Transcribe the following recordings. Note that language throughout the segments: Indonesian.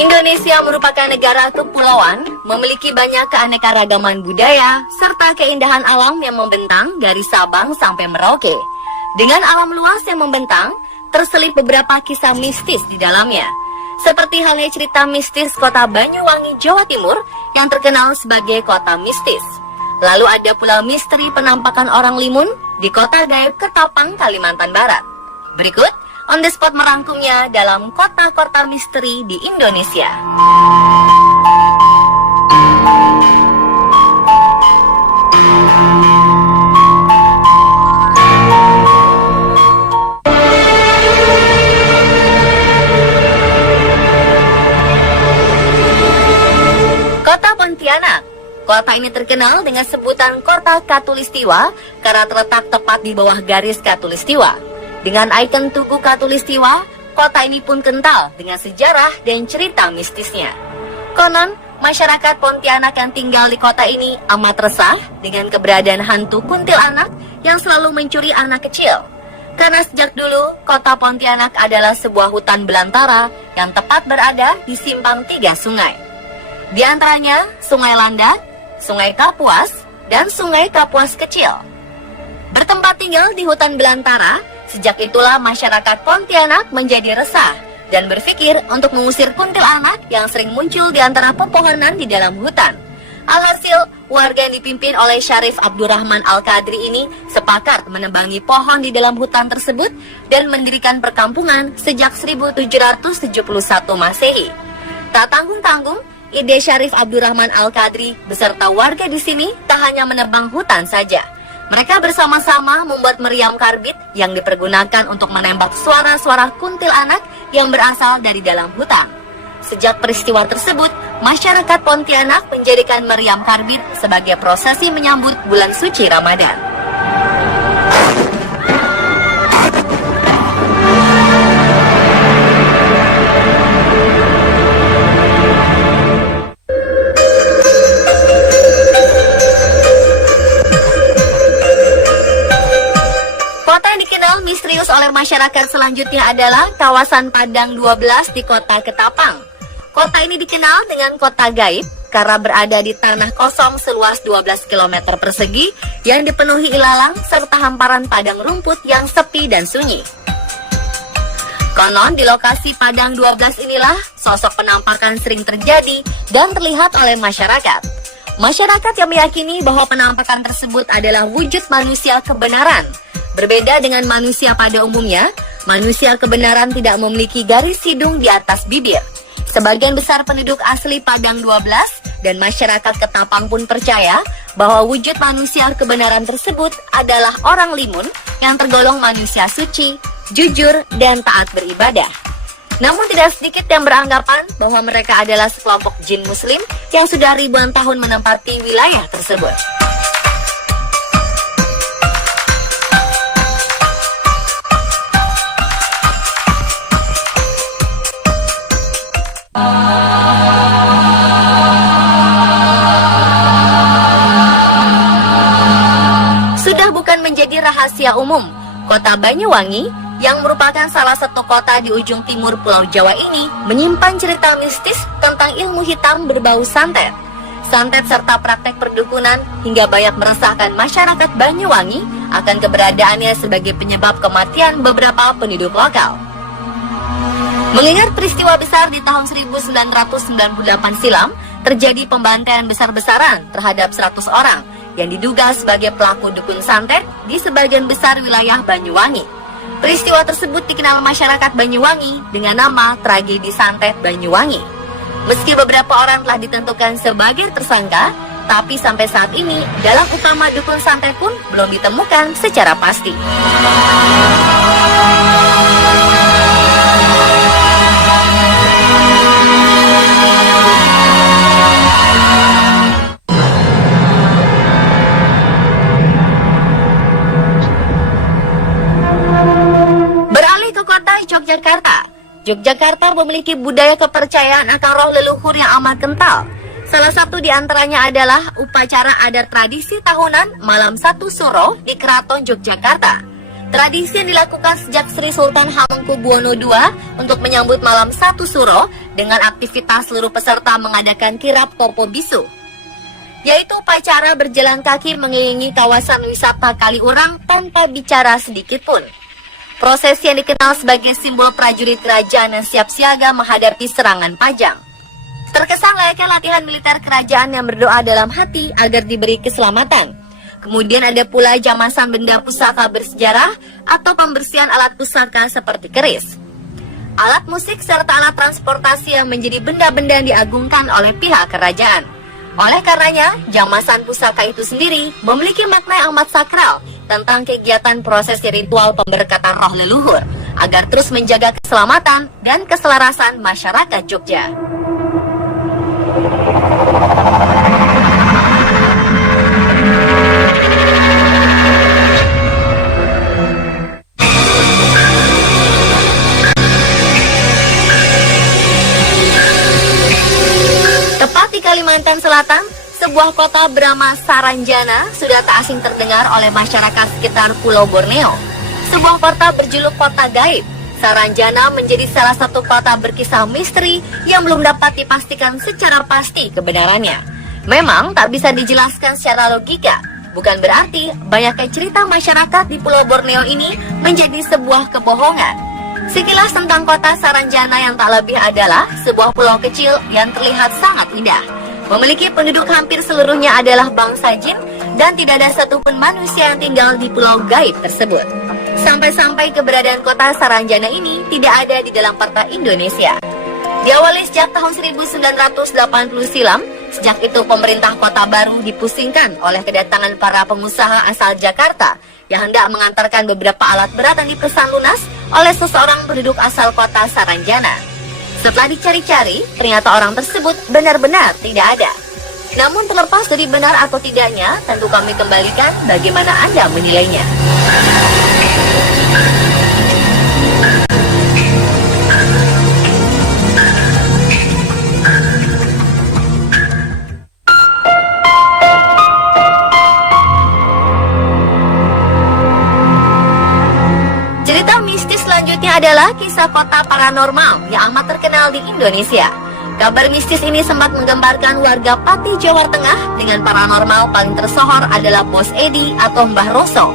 Indonesia merupakan negara kepulauan, memiliki banyak keanekaragaman budaya, serta keindahan alam yang membentang dari Sabang sampai Merauke. Dengan alam luas yang membentang, terselip beberapa kisah mistis di dalamnya. Seperti halnya cerita mistis kota Banyuwangi, Jawa Timur yang terkenal sebagai kota mistis. Lalu ada pula misteri penampakan orang limun di kota gaib Ketapang, Kalimantan Barat. Berikut On The Spot merangkumnya dalam kota-kota misteri di Indonesia. Kota Pontianak. Kota ini terkenal dengan sebutan Kota Khatulistiwa karena terletak tepat di bawah garis Khatulistiwa. Dengan ikon Tugu Khatulistiwa, kota ini pun kental dengan sejarah dan cerita mistisnya. Konon, masyarakat Pontianak yang tinggal di kota ini amat resah dengan keberadaan hantu kuntilanak yang selalu mencuri anak kecil. Karena sejak dulu, kota Pontianak adalah sebuah hutan belantara yang tepat berada di simpang 3 sungai. Di antaranya Sungai Landak, Sungai Kapuas, dan Sungai Kapuas Kecil. Bertempat tinggal di hutan belantara, sejak itulah masyarakat Pontianak menjadi resah dan berpikir untuk mengusir kuntilanak yang sering muncul di antara pepohonan di dalam hutan. Alhasil, warga yang dipimpin oleh Syarif Abdurrahman Al-Qadri ini sepakat menebangi pohon di dalam hutan tersebut dan mendirikan perkampungan sejak 1771 Masehi. Tak tanggung-tanggung, ide Syarif Abdurrahman Al-Qadri beserta warga di sini tak hanya menebang hutan saja. Mereka bersama-sama membuat meriam karbit yang dipergunakan untuk menembak suara-suara kuntilanak yang berasal dari dalam hutan. Sejak peristiwa tersebut, masyarakat Pontianak menjadikan meriam karbit sebagai prosesi menyambut bulan suci Ramadan. Misterius oleh masyarakat selanjutnya adalah kawasan Padang 12 di kota Ketapang. Kota ini dikenal dengan kota gaib karena berada di tanah kosong seluas 12 km persegi yang dipenuhi ilalang serta hamparan padang rumput yang sepi dan sunyi. Konon di lokasi Padang 12 inilah sosok penampakan sering terjadi dan terlihat oleh masyarakat. Masyarakat yang meyakini bahwa penampakan tersebut adalah wujud manusia kebenaran. Berbeda dengan manusia pada umumnya, manusia kebenaran tidak memiliki garis hidung di atas bibir. Sebagian besar penduduk asli Padang 12 dan masyarakat Ketapang pun percaya bahwa wujud manusia kebenaran tersebut adalah orang limun yang tergolong manusia suci, jujur, dan taat beribadah. Namun tidak sedikit yang beranggapan bahwa mereka adalah sekelompok jin muslim yang sudah ribuan tahun menempati wilayah tersebut. Sudah bukan menjadi rahasia umum, kota Banyuwangi yang merupakan salah satu kota di ujung timur Pulau Jawa ini menyimpan cerita mistis tentang ilmu hitam berbau santet. Santet serta praktek perdukunan hingga banyak meresahkan masyarakat Banyuwangi akan keberadaannya sebagai penyebab kematian beberapa penduduk lokal. Mengingat peristiwa besar di tahun 1998 silam, terjadi pembantaian besar-besaran terhadap 100 orang yang diduga sebagai pelaku dukun santet di sebagian besar wilayah Banyuwangi. Peristiwa tersebut dikenal masyarakat Banyuwangi dengan nama tragedi santet Banyuwangi. Meski beberapa orang telah ditentukan sebagai tersangka, tapi sampai saat ini dalang utama dukun santet pun belum ditemukan secara pasti. Yogyakarta memiliki budaya kepercayaan akan roh leluhur yang amat kental. Salah satu di antaranya adalah upacara adat tradisi tahunan Malam Satu Suro di Keraton Yogyakarta. Tradisi yang dilakukan sejak Sri Sultan Hamengkubuwono II untuk menyambut malam 1 Suro dengan aktivitas seluruh peserta mengadakan kirap Popo Bisu, yaitu upacara berjalan kaki mengelilingi kawasan wisata Kaliurang tanpa bicara sedikit pun. Prosesi yang dikenal sebagai simbol prajurit kerajaan yang siap siaga menghadapi serangan Pajang. Terkesan layaknya latihan militer kerajaan yang berdoa dalam hati agar diberi keselamatan. Kemudian ada pula jamasan benda pusaka bersejarah atau pembersihan alat pusaka seperti keris, alat musik serta alat transportasi yang menjadi benda-benda yang diagungkan oleh pihak kerajaan. Oleh karenanya, jamasan pusaka itu sendiri memiliki makna yang amat sakral tentang kegiatan prosesi ritual pemberkatan roh leluhur agar terus menjaga keselamatan dan keselarasan masyarakat Jogja. Kalimantan Selatan, sebuah kota bernama Saranjana sudah tak asing terdengar oleh masyarakat sekitar Pulau Borneo. Sebuah kota berjuluk kota gaib, Saranjana menjadi salah satu kota berkisah misteri yang belum dapat dipastikan secara pasti kebenarannya. Memang tak bisa dijelaskan secara logika, bukan berarti banyaknya cerita masyarakat di Pulau Borneo ini menjadi sebuah kebohongan. Sekilas tentang kota Saranjana yang tak lebih adalah sebuah pulau kecil yang terlihat sangat indah. Memiliki penduduk hampir seluruhnya adalah bangsa jin dan tidak ada satupun manusia yang tinggal di pulau gaib tersebut. Sampai-sampai keberadaan kota Saranjana ini tidak ada di dalam peta Indonesia. Diawali sejak tahun 1980 silam, sejak itu pemerintah kota baru dipusingkan oleh kedatangan para pengusaha asal Jakarta yang hendak mengantarkan beberapa alat berat yang dipesan lunas oleh seseorang penduduk asal kota Saranjana. Setelah dicari-cari, ternyata orang tersebut benar-benar tidak ada. Namun terlepas dari benar atau tidaknya, tentu kami kembalikan bagaimana Anda menilainya. Selanjutnya adalah kisah kota paranormal yang amat terkenal di Indonesia. Kabar mistis ini sempat menggemparkan warga Pati, Jawa Tengah dengan paranormal paling tersohor adalah Bos Edi atau Mbah Roso.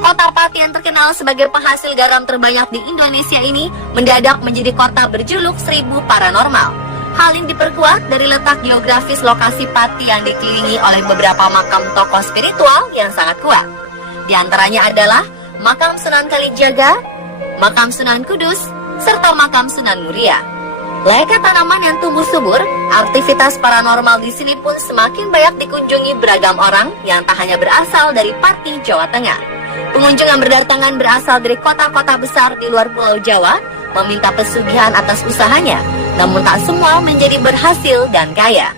Kota Pati yang terkenal sebagai penghasil garam terbanyak di Indonesia ini mendadak menjadi kota berjuluk 1000 paranormal. Hal ini diperkuat dari letak geografis lokasi Pati yang dikelilingi oleh beberapa makam tokoh spiritual yang sangat kuat. Di antaranya adalah makam Sunan Kalijaga, makam Sunan Kudus, serta makam Sunan Muria. Layaknya tanaman yang tumbuh subur, aktivitas paranormal di sini pun semakin banyak dikunjungi beragam orang yang tak hanya berasal dari Pati, Jawa Tengah. Pengunjung yang berdatangan berasal dari kota-kota besar di luar Pulau Jawa meminta pesugihan atas usahanya, namun tak semua menjadi berhasil dan kaya.